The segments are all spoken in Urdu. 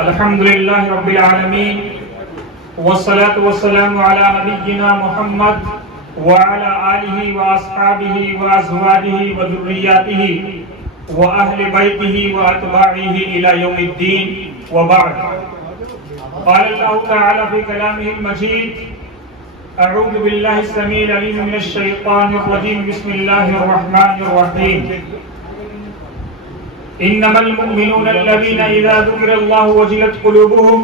الحمد للہ رب العالمین والصلاة والسلام علی نبینا محمد وعلى آلہ واصحابہ وازواجہ وذریاتہ واہل بیتہ واتباعہ الی یوم الدین وبعد. قال اللہ تعالی فی کلامہ المجید: اعوذ باللہ السمیع العلیم من الشیطان الرجیم. بسم اللہ الرحمن الرحیم. انما المؤمنون الذين اذا ذكر الله وجلت قلوبهم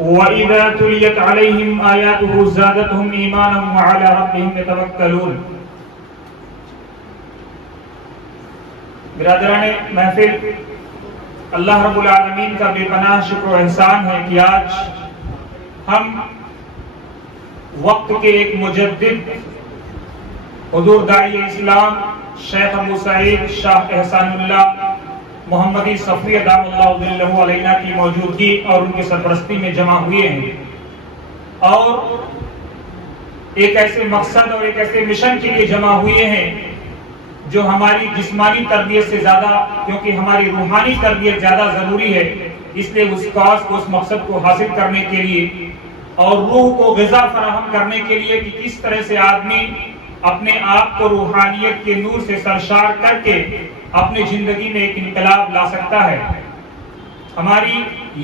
واذا تليت عليهم آياته زادتهم ایمانا وعلى ربهم يتوکلون. برادران محفل، اللہ رب العالمین کا بے پناہ شکر و احسان ہے کہ آج ہم وقت کے ایک مجدد حضور داعی اسلام شیخ ابو سعید شاہ احسان اللہ محمدی صفوی ادام اللہ ظلہ علیہ کی موجودگی اور ان کی سرپرستی میں جمع ہوئے ہیں، اور ایک ایسے مقصد اور ایک ایسے مشن کے لیے جمع ہوئے ہیں جو ہماری جسمانی تربیت سے زیادہ، کیونکہ ہماری روحانی تربیت زیادہ ضروری ہے، اس لیے اس کاز کو، اس مقصد کو حاصل کرنے کے لیے اور روح کو غذا فراہم کرنے کے لیے کہ کس طرح سے آدمی اپنے آپ کو روحانیت کے نور سے سرشار کر کے اپنی زندگی میں ایک انقلاب لا سکتا ہے. ہماری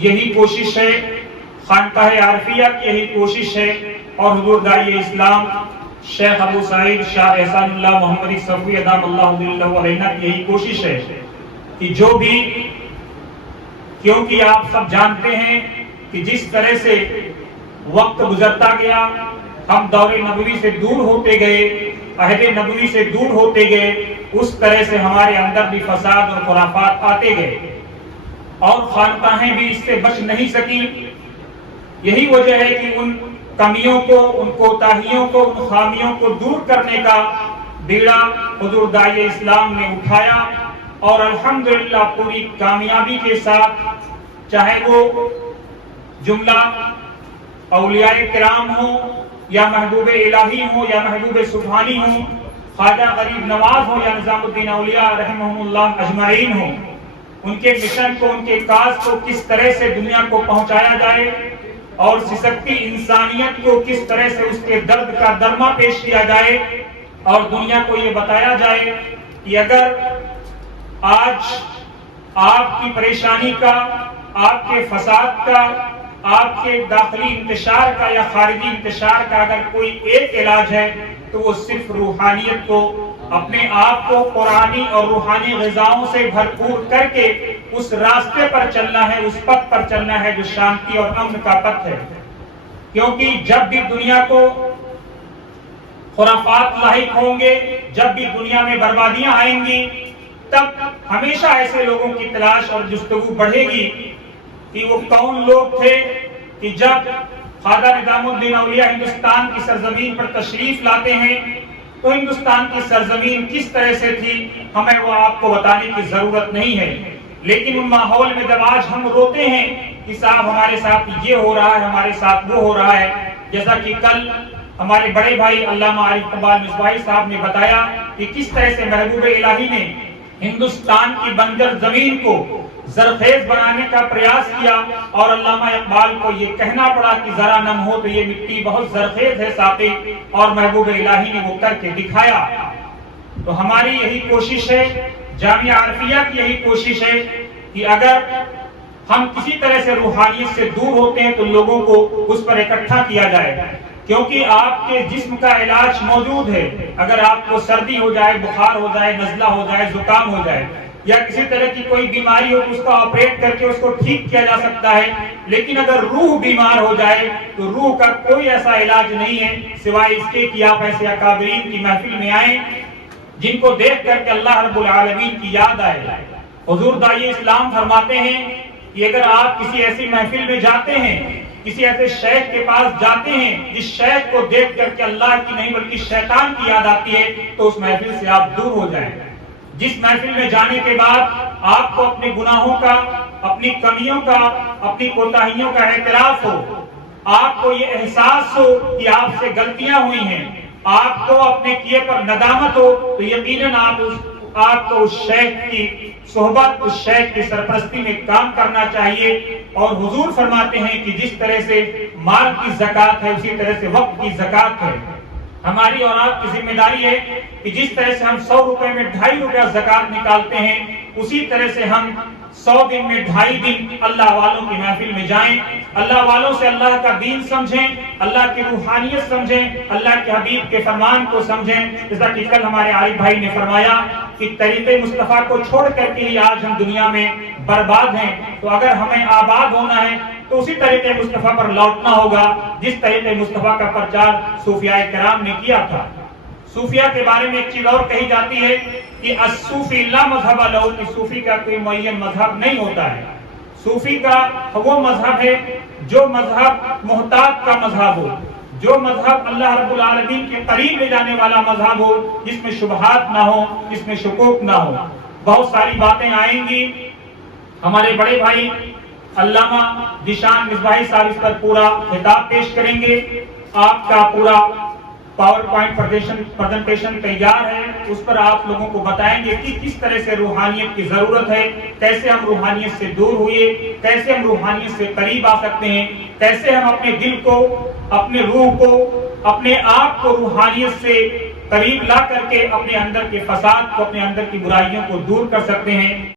یہی کوشش ہے، خانقاہ عارفیہ کی یہی کوشش ہے، اور حضور داعی اسلام شیخ ابو سعید شاہ احسان اللہ محمدی صفوی ادام اللہ ظلہ علیہ کی یہی کوشش ہے کہ جو بھی، کیونکہ آپ سب جانتے ہیں کہ جس طرح سے وقت گزرتا گیا، ہم دور نبوی سے دور ہوتے گئے، عہد نبوی سے دور ہوتے گئے، اس طرح سے ہمارے اندر بھی فساد اور خرافات آتے گئے، اور خانقاہیں بھی اس سے بچ نہیں سکیں. یہی وجہ ہے کہ ان کمیوں کو، ان کوتاہیوں کو، ان خامیوں کو دور کرنے کا بیڑا حضور داعی اسلام نے اٹھایا، اور الحمدللہ پوری کامیابی کے ساتھ، چاہے وہ جملہ اولیاء کرام ہوں یا محبوب الہی ہوں یا محبوب سبحانی ہوں، خواجہ غریب نواز ہوں یا نظام الدین اولیاء رحمہم اللہ اجمعین ہوں، ان کے مشن کو، ان کے کاز کو کس طرح سے دنیا کو پہنچایا جائے اور سسکتی انسانیت کو کس طرح سے اس کے درد کا درما پیش کیا جائے، اور دنیا کو یہ بتایا جائے کہ اگر آج آپ کی پریشانی کا، آپ کے فساد کا، آپ کے داخلی انتشار کا یا خارجی انتشار کا اگر کوئی ایک علاج ہے تو وہ صرف روحانیت کو، اپنے آپ کو قرآنی اور روحانی غذاؤں سے بھرپور کر کے اس راستے پر چلنا ہے، اس پتھ پر چلنا ہے جو شانتی اور امن کا پتھ ہے. کیونکہ جب بھی دنیا کو خرافات لاحق ہوں گے، جب بھی دنیا میں بربادیاں آئیں گی، تب ہمیشہ ایسے لوگوں کی تلاش اور جستجو بڑھے گی کہ وہ کون لوگ تھے کہ جب خواجہ نظام الدین اولیاء ہندوستان کی سرزمین پر تشریف لاتے ہیں تو ہندوستان کی سرزمین کس طرح سے تھی، ہمیں وہ آپ کو بتانے کی ضرورت نہیں ہے. لیکن ان ماحول میں جب آج ہم روتے ہیں کہ صاحب ہمارے ساتھ یہ ہو رہا ہے، ہمارے ساتھ وہ ہو رہا ہے، جیسا کہ کل ہمارے بڑے بھائی علامہ عارف اقبال مصباحی صاحب نے بتایا کہ کس طرح سے محبوب الہی نے ہندوستان کی بنجر زمین کو زرخیز بنانے کا پریاس کیا، اور علامہ اقبال کو یہ کہنا پڑا کہ ذرا نم ہو تو یہ مٹی بہت زرخیز ہے ساقی، اور محبوب الہی نے وہ کر کے دکھایا. تو ہماری یہی کوشش ہے، جامعہ عارفیہ کی یہی کوشش ہے کہ اگر ہم کسی طرح سے روحانیت سے دور ہوتے ہیں تو لوگوں کو اس پر اکٹھا کیا جائے، کیونکہ آپ کے جسم کا علاج موجود ہے. اگر آپ کو سردی ہو جائے، بخار ہو جائے، نزلہ ہو جائے، زکام ہو جائے یا کسی طرح کی کوئی بیماری ہو تو اس کو آپریٹ کر کے اس کو ٹھیک کیا جا سکتا ہے، لیکن اگر روح بیمار ہو جائے تو روح کا کوئی ایسا علاج نہیں ہے سوائے اس کے کہ آپ ایسے اکابرین کی محفل میں آئیں جن کو دیکھ کر کے اللہ رب العالمین کی یاد آئے. حضور داعی اسلام فرماتے ہیں کہ اگر آپ کسی ایسی محفل میں جاتے ہیں، کسی ایسے شیخ کے پاس جاتے ہیں جس شیخ کو دیکھ کر کے اللہ کی نہیں بلکہ شیطان کی یاد آتی ہے، تو اس محفل سے آپ دور ہو جائیں. جس محفل میں جانے کے بعد آپ کو اپنے گناہوں کا، اپنی کمیوں کا، اپنی کوتاہیوں کا اعتراف ہو، آپ کو یہ احساس ہو کہ آپ سے غلطیاں ہوئی ہیں، آپ کو اپنے کیے پر ندامت ہو، تو یقیناً آپ کو اس شیخ کی صحبت، اس شیخ کی سرپرستی میں کام کرنا چاہیے. اور حضور فرماتے ہیں کہ جس طرح سے مال کی زکوٰۃ ہے اسی طرح سے وقت کی زکوٰۃ ہے. ہماری اور آپ کی ذمہ داری ہے کہ جس طرح سے ہم 100 روپے میں 2.5 روپیہ زکوٰۃ نکالتے ہیں اسی طرح سے ہم 100 دن میں 2.5 دن اللہ والوں کی محفل میں جائیں، اللہ والوں سے اللہ کا دین سمجھیں، اللہ کی روحانیت سمجھیں، اللہ کے حبیب کے فرمان کو سمجھیں. جیسا کہ کل ہمارے عارف بھائی نے فرمایا کہ طریقے مصطفیٰ کو چھوڑ کر کے ہی آج ہم دنیا میں برباد ہیں. تو اگر ہمیں آباد ہونا ہے تو اسی طریقے مصطفیٰ پر لوٹنا ہوگا جس طریقے مصطفیٰ کا پرچار صوفیاء کرام نے کیا تھا. صوفیاء کے بارے میں ایک چیز اور کہی جاتی ہے کہ الصوفی لا مذہب لہ، کہ صوفی کا کوئی معین مذہب نہیں ہوتا ہے. صوفی کا وہ مذہب ہے جو مذہب محتاط کا مذہب ہو، جو مذہب اللہ رب العالمین کے قریب لے جانے والا مذہب ہو، جس میں شبہات نہ ہو، جس میں شکوک نہ ہو. بہت ساری باتیں آئیں گی، ہمارے بڑے بھائی علامہ ذیشان مصباحی صاحب اس پر پورا خطاب پیش کریں گے. آپ کا پورا پاور پوائنٹ پریزنٹیشن تیار ہے، اس پر آپ لوگوں کو بتائیں گے کہ کس طرح سے روحانیت کی ضرورت ہے، کیسے ہم روحانیت سے دور ہوئے، کیسے ہم روحانیت سے قریب آ سکتے ہیں، کیسے ہم اپنے دل کو، اپنے روح کو، اپنے آپ کو روحانیت سے قریب لا کر کے اپنے اندر کے فساد کو، اپنے اندر کی برائیوں کو دور کر سکتے ہیں.